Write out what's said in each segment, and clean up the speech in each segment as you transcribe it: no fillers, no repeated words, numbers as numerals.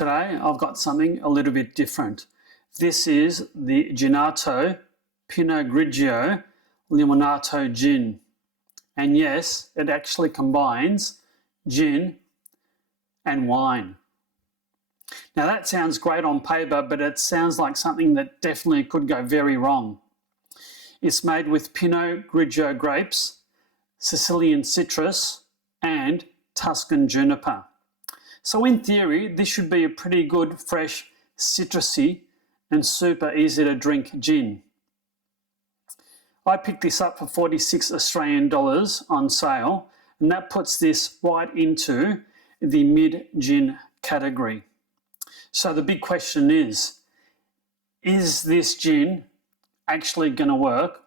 Today I've got something a little bit different. This is the Ginato Pinot Grigio Limonato gin. And yes, it actually combines gin and wine. Now that sounds great on paper, but it sounds like something that definitely could go very wrong. It's made with Pinot Grigio grapes, Sicilian citrus, and Tuscan juniper. So in theory, this should be a pretty good, fresh, citrusy, and super easy to drink gin. I picked this up for 46 Australian dollars on sale, and that puts this right into the mid-gin category. So the big question is this gin actually going to work,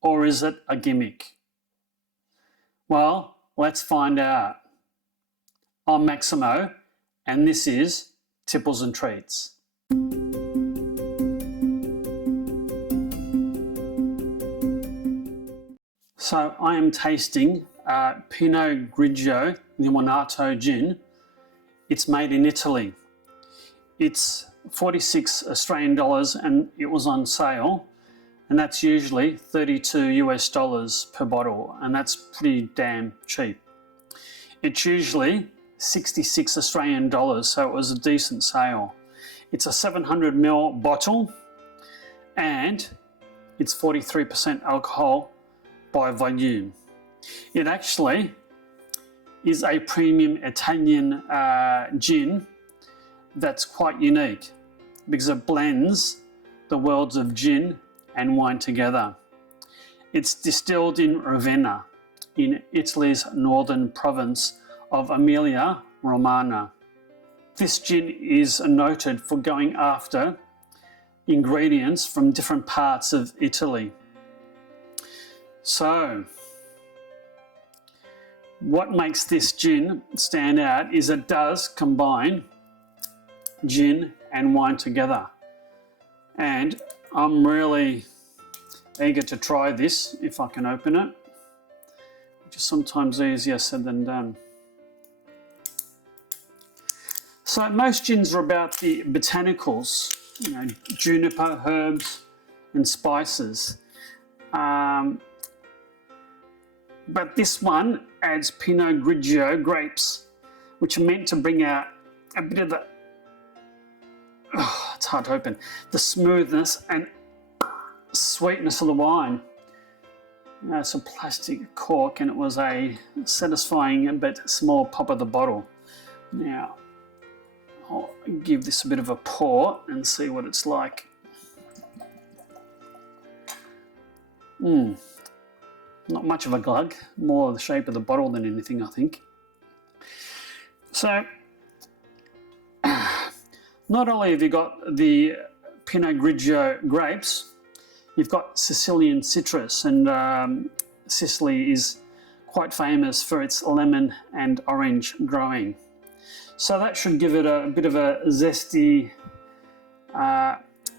or is it a gimmick? Well, let's find out. I'm Maximo, and this is Tipples'n'Treats. So I am tasting Pinot Grigio Limonato gin. It's made in Italy. It's 46 Australian dollars and it was on sale, and that's usually 32 US dollars per bottle, and that's pretty damn cheap. It's usually 66 Australian dollars, so it was a decent sale. It's a 700 ml bottle and it's 43% alcohol by volume. It actually is a premium Italian gin that's quite unique because it blends the worlds of gin and wine together. It's distilled in Ravenna in Italy's northern province of Emilia-Romagna. This gin is noted for going after ingredients from different parts of Italy. So, what makes this gin stand out is it does combine gin and wine together. And I'm really eager to try this if I can open it, which is sometimes easier said than done. So most gins are about the botanicals, juniper, herbs and spices. But this one adds Pinot Grigio grapes, which are meant to bring out a bit of the, it's hard to open, the smoothness and sweetness of the wine. It's a plastic cork and it was a satisfying but small pop of the bottle. Now, I'll give this a bit of a pour and see what it's like. Not much of a glug, more the shape of the bottle than anything, I think. So, not only have you got the Pinot Grigio grapes, you've got Sicilian citrus, and Sicily is quite famous for its lemon and orange growing. So that should give it a bit of a zesty,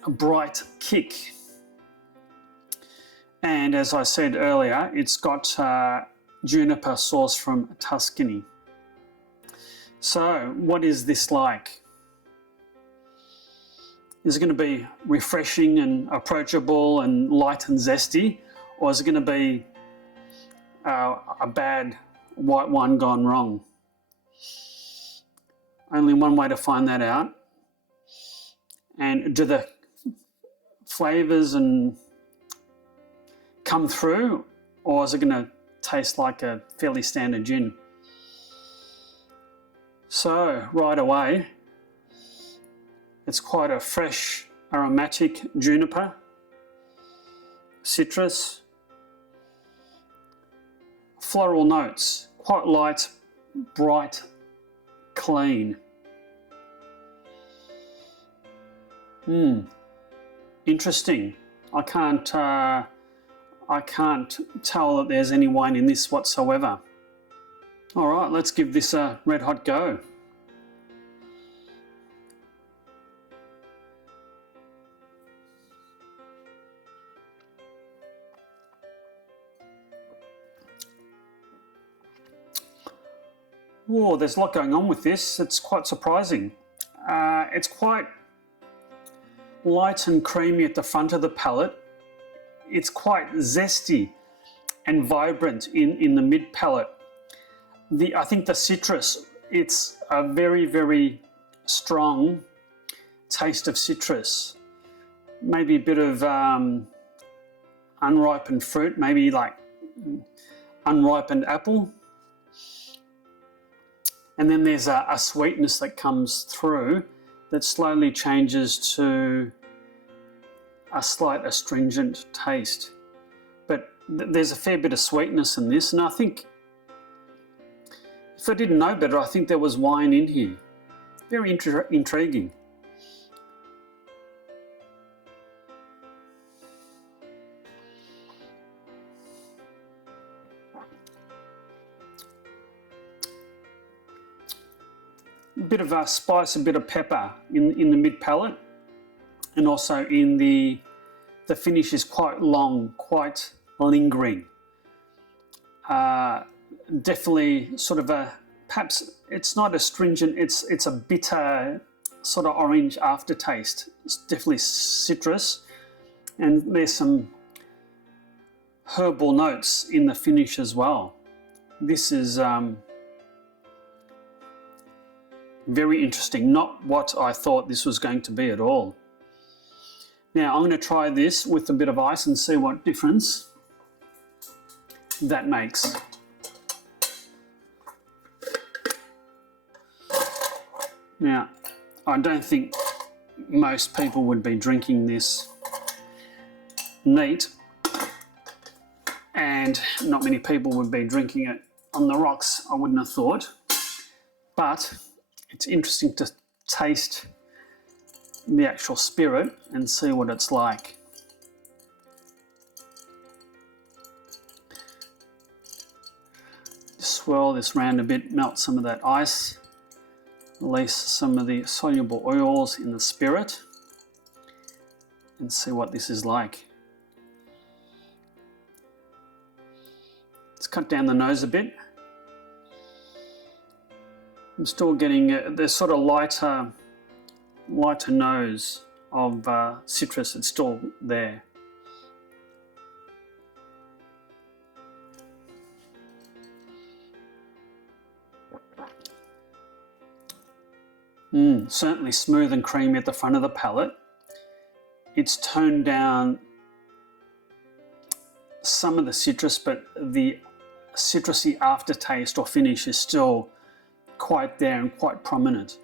bright kick. And as I said earlier, it's got juniper sourced from Tuscany. So what is this like? Is it going to be refreshing and approachable and light and zesty? Or is it going to be a bad white wine gone wrong? Only one way to find that out. And do the flavours and come through, or is it going to taste like a fairly standard gin? So right away, it's quite a fresh, aromatic juniper, citrus, floral notes, quite light, bright, clean. Interesting. I can't tell that there's any wine in this whatsoever. All right, let's give this a red hot go. Oh, there's a lot going on with this. It's quite surprising. It's quite light and creamy at the front of the palate. It's quite zesty and vibrant in the mid palate. I think the citrus, it's a very, very strong taste of citrus. Maybe a bit of unripened fruit, maybe like unripened apple. And then there's a sweetness that comes through that slowly changes to a slight astringent taste. But there's a fair bit of sweetness in this, and I think, if I didn't know better, I think there was wine in here. Very intriguing. A bit of spice, a bit of pepper in the mid palate, and also in the finish is quite long, quite lingering. Definitely sort of perhaps it's not astringent, it's a bitter sort of orange aftertaste. It's definitely citrus, and there's some herbal notes in the finish as well. This is very interesting, not what I thought this was going to be at all. Now I'm going to try this with a bit of ice and see what difference that makes. Now, I don't think most people would be drinking this neat, and not many people would be drinking it on the rocks, I wouldn't have thought. But it's interesting to taste the actual spirit and see what it's like. Just swirl this round a bit, melt some of that ice, release some of the soluble oils in the spirit, and see what this is like. Let's cut down the nose a bit. I'm still getting the sort of lighter nose of citrus. It's still there. Certainly smooth and creamy at the front of the palate. It's toned down some of the citrus, but the citrusy aftertaste or finish is still quite there and quite prominent.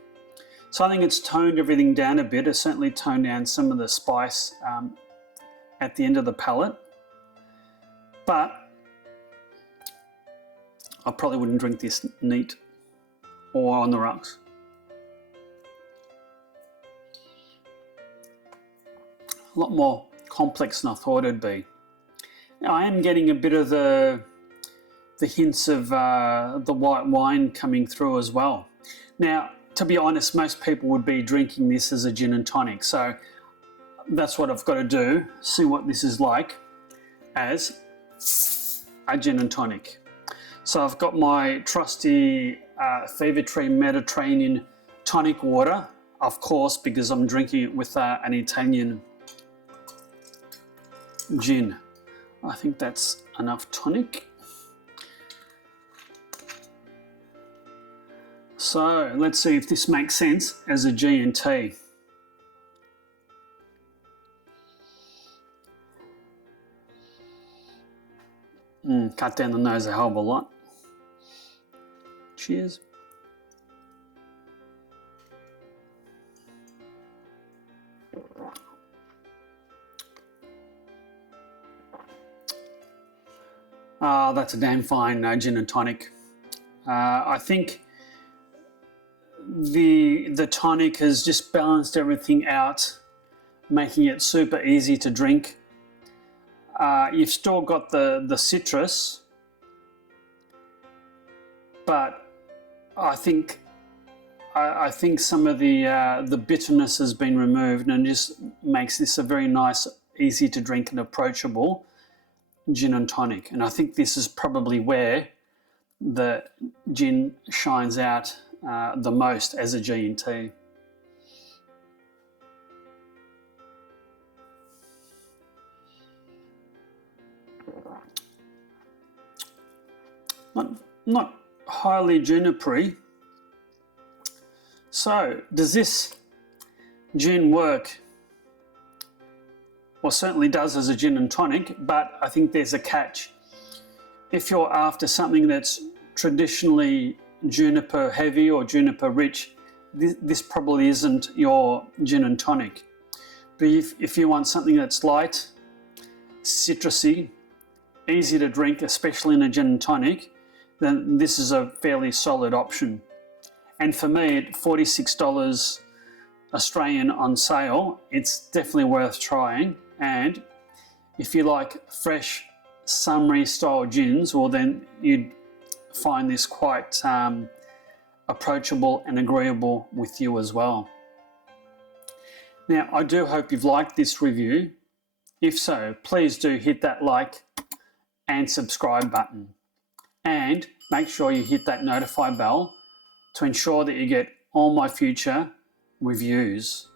So I think it's toned everything down a bit. It's certainly toned down some of the spice at the end of the palate, but I probably wouldn't drink this neat or on the rocks. A lot more complex than I thought it'd be. Now I am getting a bit of the hints of the white wine coming through as well. Now, to be honest, most people would be drinking this as a gin and tonic, so that's what I've got to do, see what this is like as a gin and tonic. So I've got my trusty Fever Tree Mediterranean tonic water, of course, because I'm drinking it with an Italian gin. I think that's enough tonic. So let's see if this makes sense as a G&T. Cut down the nose a hell of a lot. Cheers. That's a damn fine gin and tonic. I think the tonic has just balanced everything out, making it super easy to drink. You've still got the citrus, but I think some of the bitterness has been removed and just makes this a very nice, easy to drink and approachable gin and tonic. And I think this is probably where the gin shines out the most as a G&T. not highly junipery. So does this gin work? Well, certainly does as a gin and tonic, but I think there's a catch. If you're after something that's traditionally juniper heavy or juniper rich, this probably isn't your gin and tonic. But if you want something that's light, citrusy, easy to drink, especially in a gin and tonic, then this is a fairly solid option. And for me, at $46 Australian on sale, it's definitely worth trying. And if you like fresh summery style gins, well then you'd find this quite approachable and agreeable with you as well. Now, I do hope you've liked this review. If so, please do hit that like and subscribe button. And make sure you hit that notify bell to ensure that you get all my future reviews.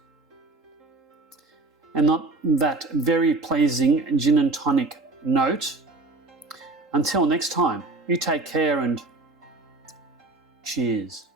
And on that very pleasing gin and tonic note, until next time, you take care and cheers.